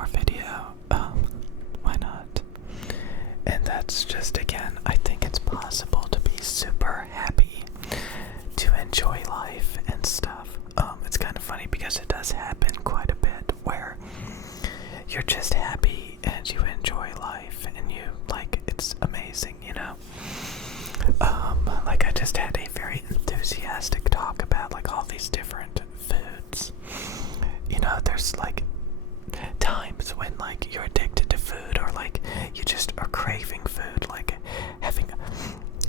more video. Why not? And that's just, again, I think it's possible to be super happy, to enjoy life and stuff. It's kind of funny because it does happen quite a bit where you're just happy and you enjoy life and you, like, it's amazing, you know? Like, I just had a very enthusiastic talk about, like, all these different foods. You know, there's, like, times when, like, you're addicted to food, or, like, you just are craving food, like, having,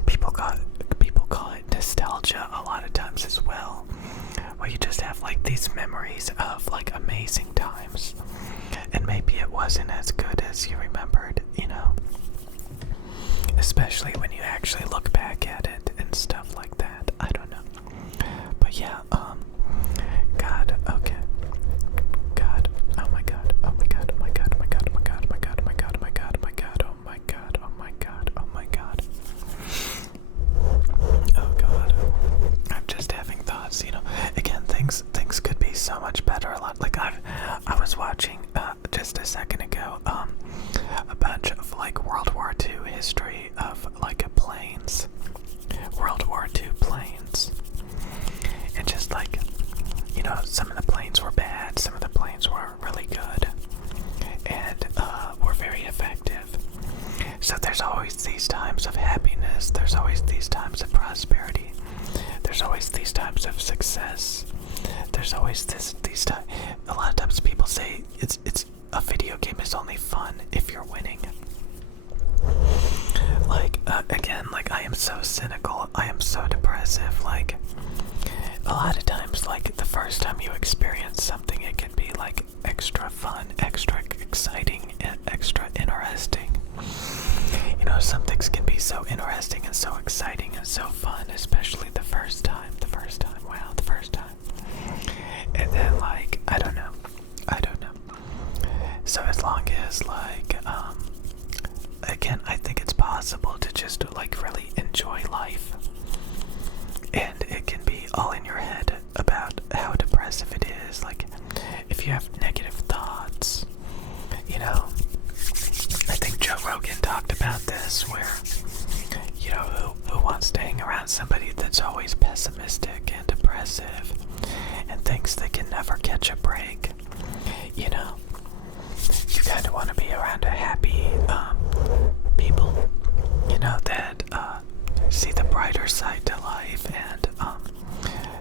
people call it nostalgia a lot of times as well, where you just have, like, these memories of, like, amazing times, and maybe it wasn't as good as you remembered, you know? Especially when you actually look back at it and stuff like that. I don't know. But yeah, God, okay. God, oh my God, oh my God, oh my God, oh my God, oh my God, oh my God, oh my God, oh my God, oh my God, oh my God, oh my God, oh my God. Oh God. I'm just having thoughts, you know. Again, things could be so much better. A lot, like I was watching just a second ago a bunch of, like, World War II history of, like, planes, World War II planes, and just, like, you know, some of the planes were bad, some of the planes were really good, and were very effective. So there's always these times of happiness, there's always these times of prosperity, there's always these times of success, there's always these times. A lot of times people say it's a video game is only fun if you're winning. Like, again, like, I am so cynical, I am so depressive. Like, a lot of times, like, the first time you experience something, it can be, like, extra fun, extra exciting, and extra interesting. You know, some things can be so interesting and so exciting and so fun, especially the first time, wow, the first time. And then, like, I don't know. So as long as, like, again, I think it's possible to just, like, really enjoy life. And it can be all in your head about how depressive it is. Like, if you have negative thoughts, you know, I think Joe Rogan talked about this, where, you know, who wants to hang around somebody that's always pessimistic and depressive and thinks they can never catch a break, you know? You kind of want to be around a happy people, you know, that see the brighter side to life, and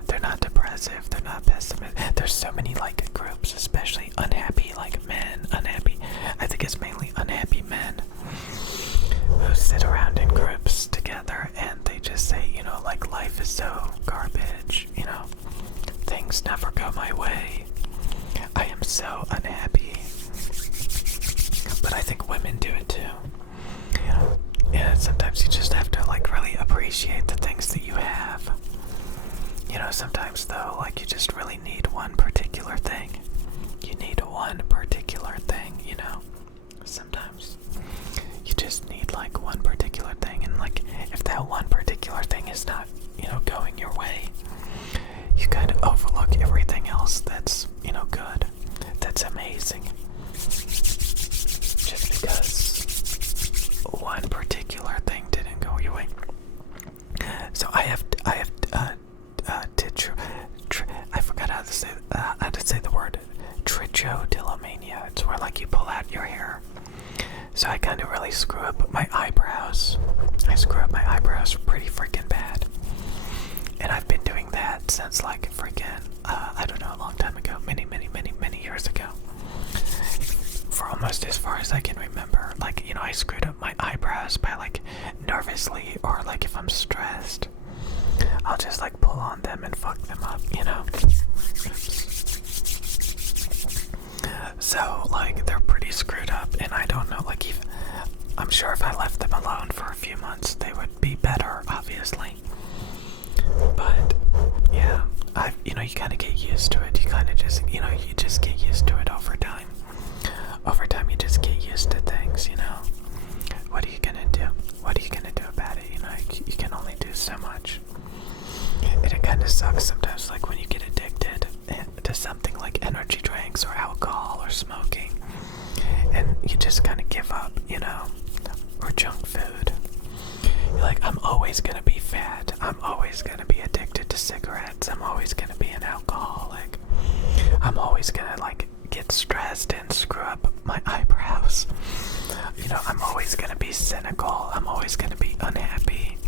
they're not depressive, they're not pessimistic. There's so many, like, groups, especially unhappy, like, men, I think it's mainly unhappy men who sit around in groups together and they just say, you know, like, life is so garbage, you know, things never go my way, I am so unhappy. But I think women do it too. You know? Yeah, sometimes you just have to, like, really appreciate the things that you have. You know, sometimes though, like, you just really need one particular thing. You need one particular thing, you know? Sometimes you just need, like, one particular thing, and, like, if that one particular thing is not, you know, going your way, you kind of overlook everything else that's, you know, good, that's amazing. Just because one particular thing didn't go your way. So I forgot how to say the word trichotillomania. It's where, like, you pull out your hair. So I kind of really screw up my eyebrows. I screw up my eyebrows pretty freaking bad. And I've been doing that since, like, freaking, I don't know, a long time ago. Many years ago. For almost as far as I can remember. Like, you know, I screwed up my eyebrows by, like, nervously, or, like, if I'm stressed, I'll just, like, pull on them and fuck them up, you know? So, like, they're pretty screwed up, and I don't know, like, even, I'm sure if I left them alone for a few months, they would be better, obviously. But, yeah, you know, you kind of get used to it. You kind of just, you know, you just get used to it over time. Over time, you just get used to things, you know? What are you gonna do? What are you gonna do about it? You know, you can only do so much. And it kind of sucks sometimes, like, when you get addicted to something like energy drinks or alcohol or smoking. and you just kind of give up, or junk food. You're like, I'm always gonna be fat. I'm always gonna be addicted to cigarettes. I'm always gonna be an alcoholic. I'm always gonna get stressed and screw up my eyebrows. I'm always gonna be cynical. I'm always gonna be unhappy.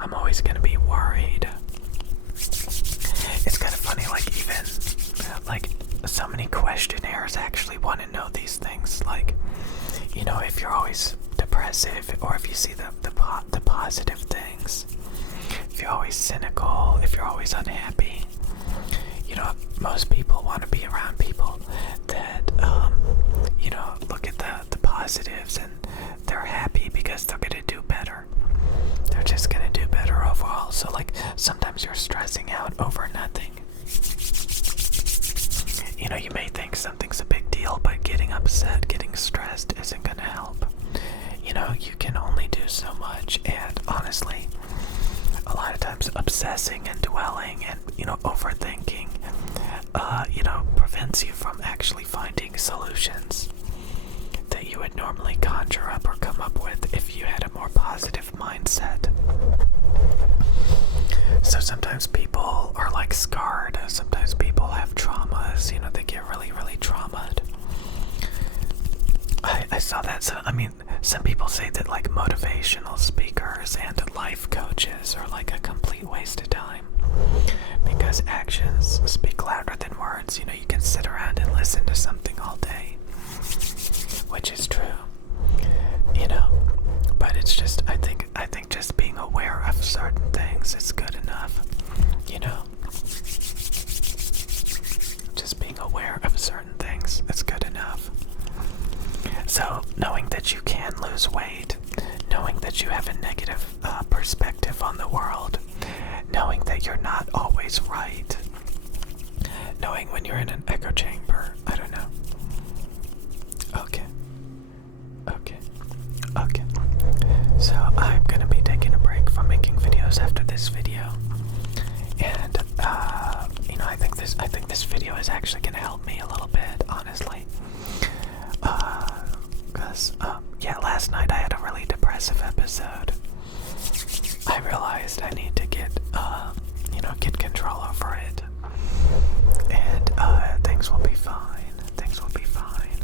I'm always gonna be worried. It's kind of funny, even so many questionnaires actually want to know these things. If you're always depressive, or if you see the positive things, if you're always cynical, if you're always unhappy, most people want to be around people that, look at the positives, and they're happy because they're going to do better. They're just going to do better overall. So, sometimes you're stressing out over nothing. You may think something's a big deal, but getting upset, getting stressed isn't going to help. You can only do so much, and honestly, a lot of times obsessing and dwelling and, overthinking, prevents you from actually finding solutions that you would normally conjure up or come up with if you had a more positive mindset. So sometimes people are scarred. Sometimes people have traumas. They get really, really traumatized. I saw that. So, some people say that motivational speakers and life coaches are a complete waste of time, because actions speak louder than words. You can sit around and listen to something all day, which is true. But it's just, I think just being aware of certain things is good enough. Just being aware of certain things is good enough. So knowing that you can lose weight, knowing that you have a negative perspective on the world, knowing that you're not always right, knowing when you're in an echo chamber, I don't know. Okay. So I'm gonna be taking a break from making videos after this video, and I think this video is actually gonna help me a little bit, honestly. Because last night I had a really depressive episode. I realized I need to get control over it, and things will be fine. Things will be fine.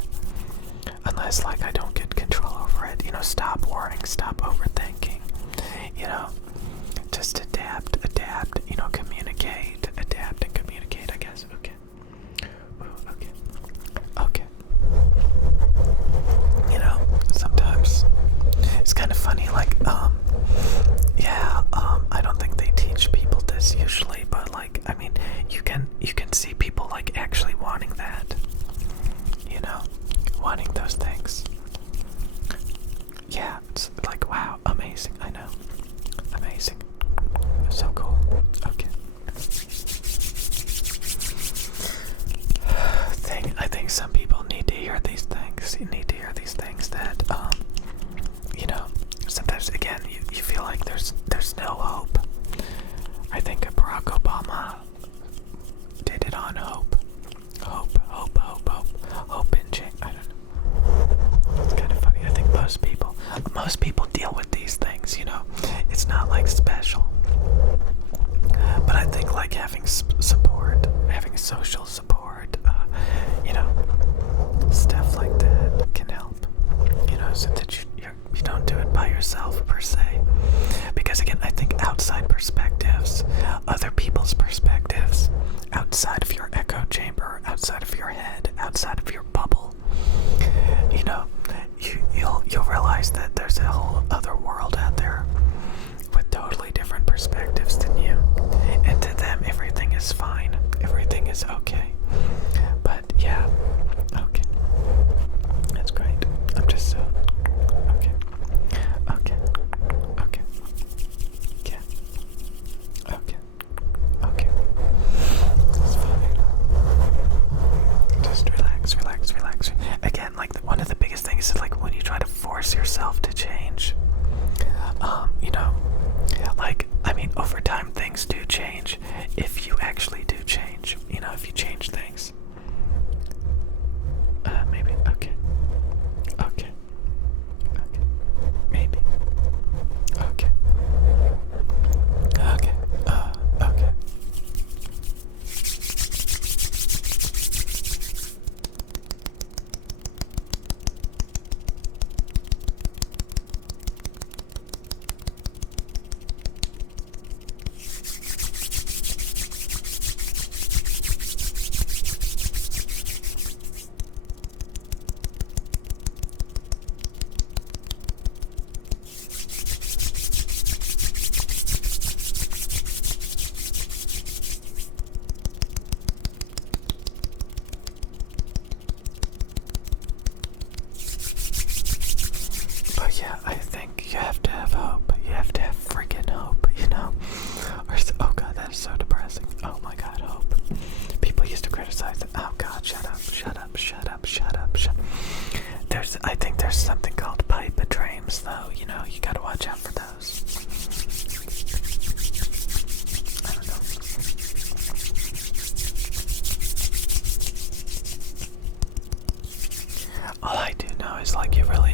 Unless, I don't get control over it. Stop worrying, stop overthinking. Just adapt, communicate, adapt and communicate, I guess. Okay. Okay. Sometimes it's kind of funny, I don't think they teach people this usually, but you can see people actually wanting that, wanting those things. Yeah, it's wow, amazing. I know, amazing, so cool. Okay. I think some people need to hear these things. You need to hear these things that, sometimes again you feel like there's no hope. I think Barack Obama did it on hope and change. I don't know. It's kind of funny. I think most people deal with these things. It's not special. But I think having support, having social support, stuff like that can help. So that you don't do it by yourself per se. Because again, I think outside perspectives, other people's perspectives, outside of your echo chamber, outside of your head, outside of your bubble, you'll realize that there's a whole other world out there with totally different perspectives than you. And to them, everything is fine. Everything is okay. But yeah, okay. That's great. I'm just so okay. Yeah. Okay. It's fine. Just relax. yeah, I think you have to have hope. You have to have freaking hope, you know? Oh god, that is so depressing. Oh my god, hope. People used to criticize it. Oh god, shut up, shut up, shut up, shut up, shut up. I think there's something called pipe dreams, though, you know? You gotta watch out for those. I don't know. All I do know is like you really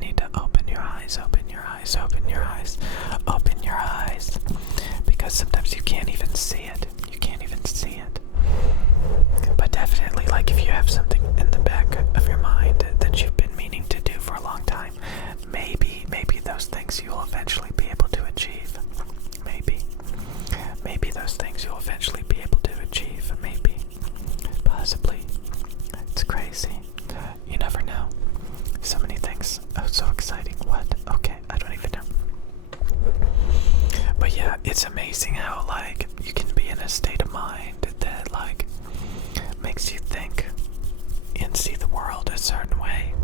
need to open your eyes, open your eyes, open your eyes, open your eyes. Because sometimes you can't even see it. You can't even see it. But definitely, like if you have something in the back of your mind that you've been meaning to do for a long time, maybe those things you'll eventually be able to achieve. Maybe those things you'll eventually be able to achieve. Maybe. Possibly. It's crazy. You never know. So many things. Oh, so exciting. What? Okay, I don't even know. But yeah, it's amazing how, like, you can be in a state of mind that, like, makes you think and see the world a certain way.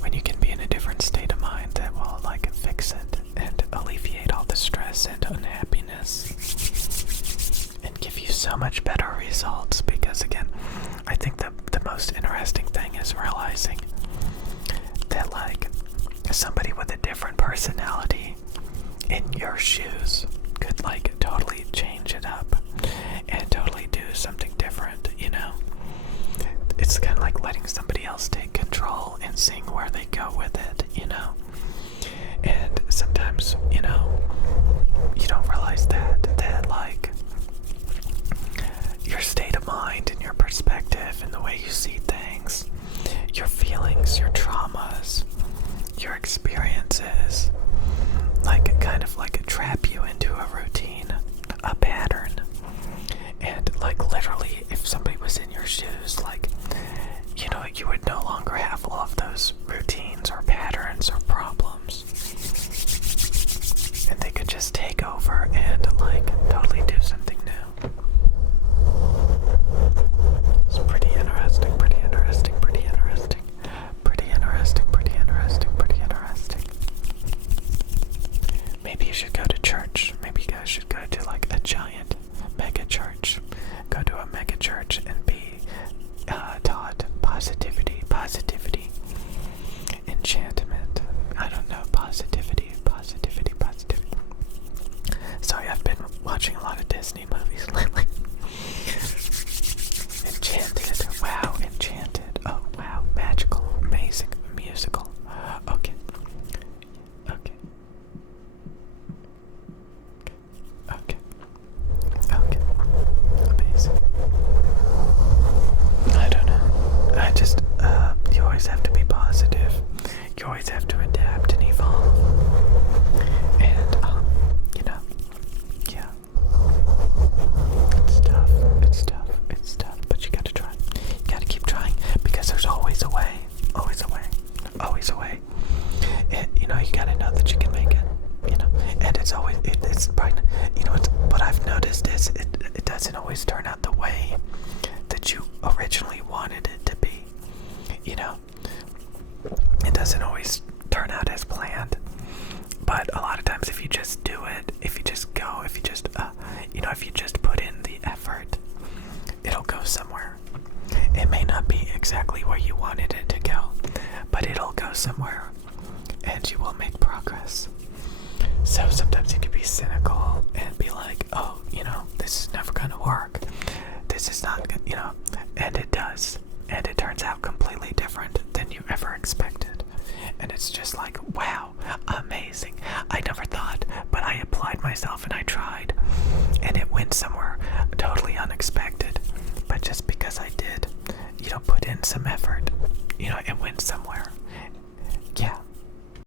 When you can be in a different state of mind that will, like, fix it and alleviate all the stress and unhappiness and give you so much better results. Because, again, I think the most interesting thing is realizing that, like, somebody with a different personality in your shoes could, like, totally change it up and totally do something different, you know? It's kind of like letting somebody else take control and seeing where they go with it, you know? And sometimes, you know, you don't realize that like, your state of mind and your perspective and the way you see things, your feelings, your traumas, your experiences, like, kind of like trap you into a routine, a pattern. And, like, literally, if somebody was in your shoes, like, you know, you would no longer have all of those routines or patterns or problems. And they could just take over and, like, totally do something new. It's pretty interesting, pretty interesting, pretty interesting. Pretty interesting, pretty interesting, pretty interesting. Maybe you should go to church. Maybe you guys should go to, like, a giant mega church. Go to a mega church and be taught positivity, enchantment. I don't know, positivity. Sorry, I've been watching a lot of Disney movies lately. Enchanted. Wow, enchanted. Oh, wow, magical, amazing, musical. Okay. Amazing. I don't know. I just, you always have to be positive. You always have to adapt and evolve. And, you know, yeah. It's tough, but you gotta try. You gotta keep trying, because there's always a way. Always a way. And, you know, you gotta know that you can make it. You know, and it's probably, you know, what I've noticed is it doesn't always turn out the way that you originally wanted it to be. You know, it doesn't always turn out as planned, but a lot of times if you just do it, if you just go, if you just, you know, if you just put in the effort, it'll go somewhere. It may not be exactly where you wanted it to go, but it'll go somewhere, and you will make progress. So sometimes you can be cynical and be like, oh, you know, this is never going to work. This is not, you know, and it does. And it turns out completely different than you ever expected. And it's just like, wow, amazing. I never thought, but I applied myself and I tried. And it went somewhere totally unexpected. But just because I did, you know, put in some effort, you know, it went somewhere.